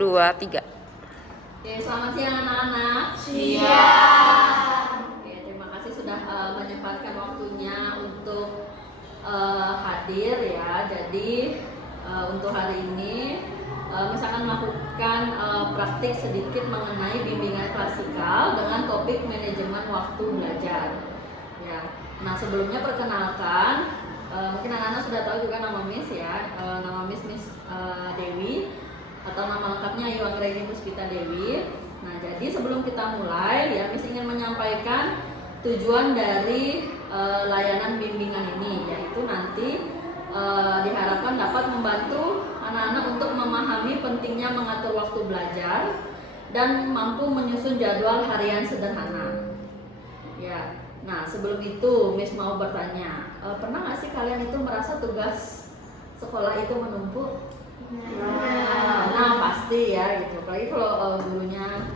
2, 3. Oke, selamat siang anak-anak. Siang. Oke, terima kasih sudah menyempatkan waktunya untuk hadir ya. Jadi untuk hari ini misalkan melakukan praktik sedikit mengenai bimbingan klasikal dengan topik manajemen waktu belajar. Ya. Nah, sebelumnya perkenalkan, mungkin anak-anak sudah tahu juga nama Miss ya. Nama Miss Dewi, atau nama lengkapnya Ayu Anggraini Puspita Dewi. Nah, jadi sebelum kita mulai ya, Miss ingin menyampaikan tujuan dari layanan bimbingan ini, yaitu nanti diharapkan dapat membantu anak-anak untuk memahami pentingnya mengatur waktu belajar dan mampu menyusun jadwal harian sederhana. Ya, nah sebelum itu Miss mau bertanya, pernah nggak sih kalian itu merasa tugas sekolah itu menumpuk? Nah pasti ya gitu, apalagi kalau gurunya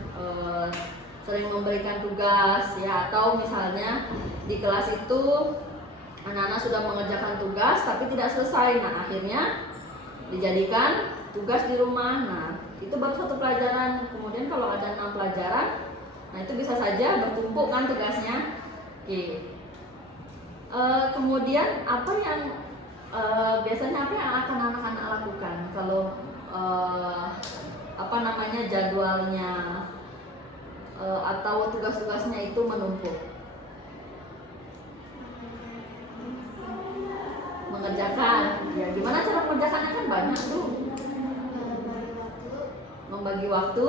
sering memberikan tugas ya, atau misalnya di kelas itu anak-anak sudah mengerjakan tugas tapi tidak selesai, nah akhirnya dijadikan tugas di rumah. Nah itu baru satu pelajaran, kemudian kalau ada 6 pelajaran, nah itu bisa saja bertumpuk kan tugasnya. Oke. Kemudian apa yang biasanya apa yang akan anak-anak lakukan kalau jadwalnya atau tugas-tugasnya itu menumpuk? Mengerjakan. Ya, gimana cara mengerjakannya, kan banyak tuh. Membagi waktu,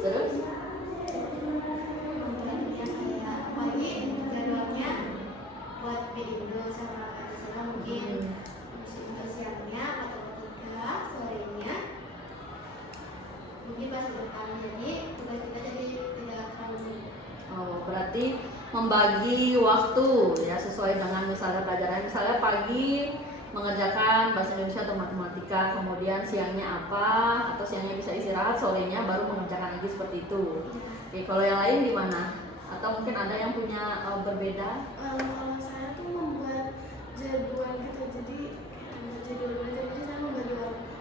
terus pagi jadwalnya buat bimbel sama mungkin untuk siangnya matematika, sorenya mungkin bahasa depan. Jadi tugas kita jadi tidak terlalu. Berarti membagi waktu ya sesuai dengan misalnya pelajaran, misalnya pagi mengerjakan bahasa Indonesia atau matematika, kemudian siangnya apa, atau siangnya bisa istirahat, sorenya baru mengerjakan lagi, seperti itu. Oke, kalau yang lain gimana? Atau mungkin ada yang punya berbeda? Kalau saya tuh membuat jadwal gitu, jadi membuat jadwal belajar, jadi saya membagi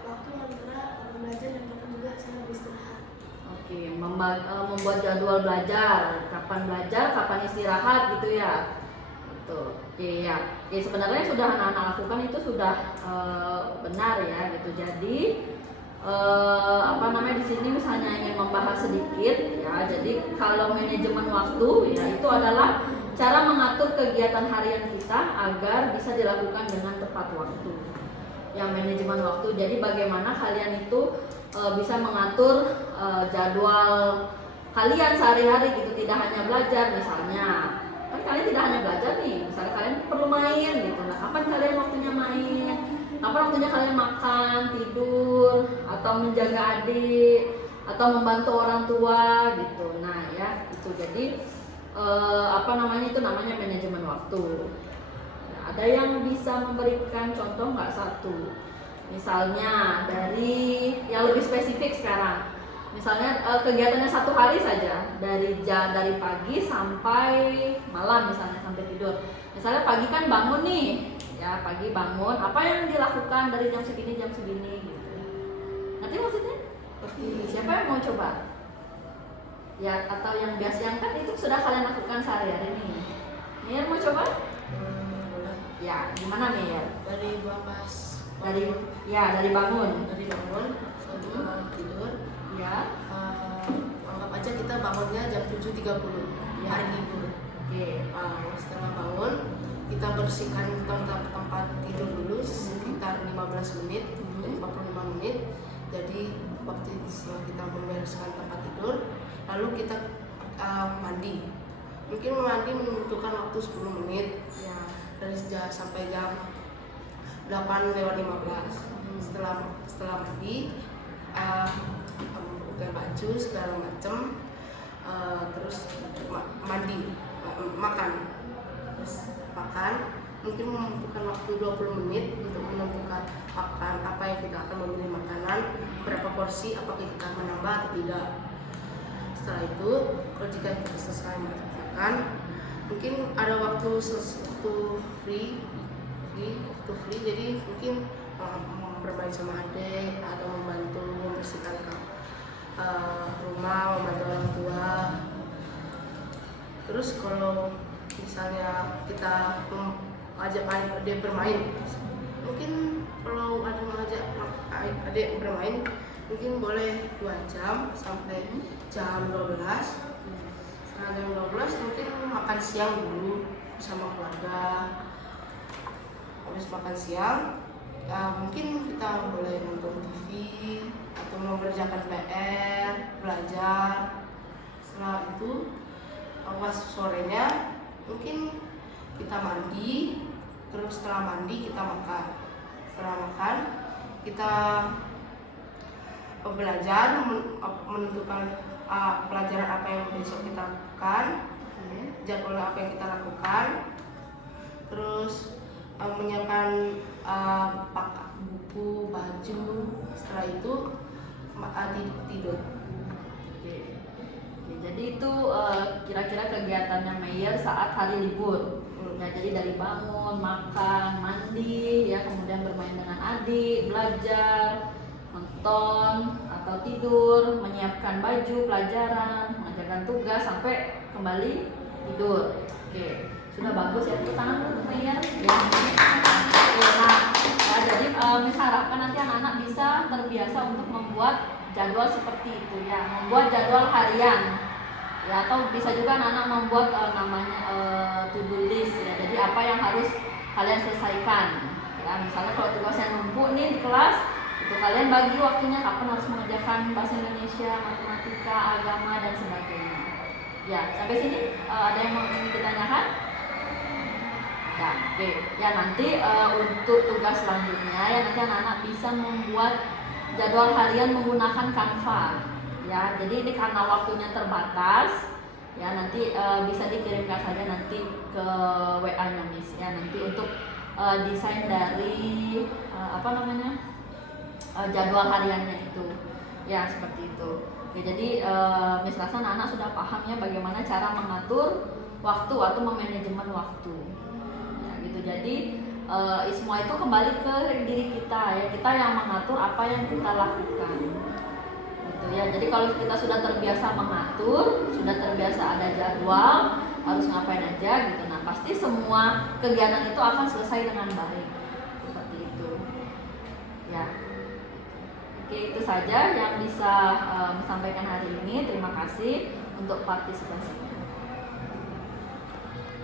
waktu antara belajar dan bahkan juga saya beristirahat. Oke, membuat jadwal belajar, kapan istirahat gitu ya. Betul. Oke ya. Oke, sebenarnya yang sudah anak-anak lakukan itu sudah benar ya gitu. Jadi di sini misalnya ingin membahas sedikit ya. Jadi kalau manajemen waktu ya itu adalah cara mengatur kegiatan harian kita agar bisa dilakukan dengan tepat waktu. Yang manajemen waktu. Jadi bagaimana kalian itu bisa mengatur jadwal kalian sehari-hari gitu, tidak hanya belajar. Misalnya kan kalian tidak hanya belajar nih, misalnya kalian perlu main gitu. Nah, kapan kalian waktunya main, kapan waktunya kalian makan, tidur, atau menjaga adik, atau membantu orang tua gitu. Nah ya itu jadi itu namanya manajemen waktu. Nah, ada yang bisa memberikan contoh nggak satu? Misalnya dari yang lebih spesifik sekarang, misalnya kegiatannya satu hari saja, dari pagi sampai malam, misalnya sampai tidur. Misalnya pagi kan bangun nih ya, pagi bangun, apa yang dilakukan dari jam segini gitu. Nanti maksudnya siapa yang mau coba ya, atau yang biasa yang kan itu sudah kalian lakukan sehari-hari nih. Mir mau coba? Ya gimana Mir? Dari bapas Dari bangun sebelum tidur ya. Anggap aja kita bangunnya jam 7.30 Ya. hari libur. Oke. Setelah bangun kita bersihkan tempat tidur dulu sekitar 15 menit, 45 menit. Jadi waktu setelah kita membereskan tempat tidur, lalu kita mandi. Mungkin mandi membutuhkan waktu 10 menit Ya. dari sampai jam 8:15. Setelah mandi, pakai baju segala macam, terus mandi, makan, terus makan. Mungkin membutuhkan waktu 20 menit untuk menentukan makan apa yang kita akan memilih makanan, berapa porsi, apakah kita menambah atau tidak. Setelah itu, kalau jika kita selesai makan, mungkin ada waktu free, jadi mungkin bermain sama adik atau membantu membersihkan Terus kalau misalnya kita ajak adik bermain, mungkin kalau ada mengajak adik bermain, mungkin boleh 2 jam sampai jam 12. Setelah jam 12 mungkin makan siang dulu bersama keluarga. Habis makan siang, ya mungkin kita boleh nonton TV atau mengerjakan PR, belajar. Setelah itu pas sorenya mungkin kita mandi, terus setelah mandi kita makan. Setelah makan kita belajar, menentukan pelajaran apa yang besok kita lakukan, jadwal apa yang kita lakukan, terus menyiapkan buku, baju. Setelah itu tidur. Jadi itu kira-kira kegiatannya Meyer saat hari libur. Ya, jadi dari bangun, makan, mandi, ya kemudian bermain dengan adik, belajar, nonton atau tidur, menyiapkan baju pelajaran, mengerjakan tugas sampai kembali tidur. Oke, sudah bagus ya, tepuk tangan untuk Meyer. Ya. Nah, jadi Miss harapkan nanti anak-anak bisa terbiasa untuk membuat jadwal seperti itu ya, membuat jadwal harian. Ya, atau bisa juga anak-anak membuat namanya to-do list ya. Jadi apa yang harus kalian selesaikan. Ya, misalnya kalau tugasnya numpuk nih di kelas, itu kalian bagi waktunya kapan harus mengerjakan bahasa Indonesia, matematika, agama dan sebagainya. Ya, sampai sini ada yang mau ingin ditanyakan? Ya, oke. Ya, nanti untuk tugas selanjutnya ya nanti anak-anak bisa membuat jadwal harian menggunakan Canva. Ya, jadi ini karena waktunya terbatas, ya nanti bisa dikirimkan saja nanti ke WA-nya Miss ya, nanti untuk desain dari jadwal hariannya itu, ya seperti itu. Oke, jadi Miss rasa anak-anak sudah paham ya bagaimana cara mengatur waktu atau memanajemen waktu. Ya, gitu. Jadi semua itu kembali ke diri kita ya, kita yang mengatur apa yang kita lakukan. Ya, jadi kalau kita sudah terbiasa mengatur, sudah terbiasa ada jadwal, harus ngapain aja gitu. Nah, pasti semua kegiatan itu akan selesai dengan baik. Seperti itu. Ya. Oke, itu saja yang bisa disampaikan hari ini. Terima kasih untuk partisipasinya.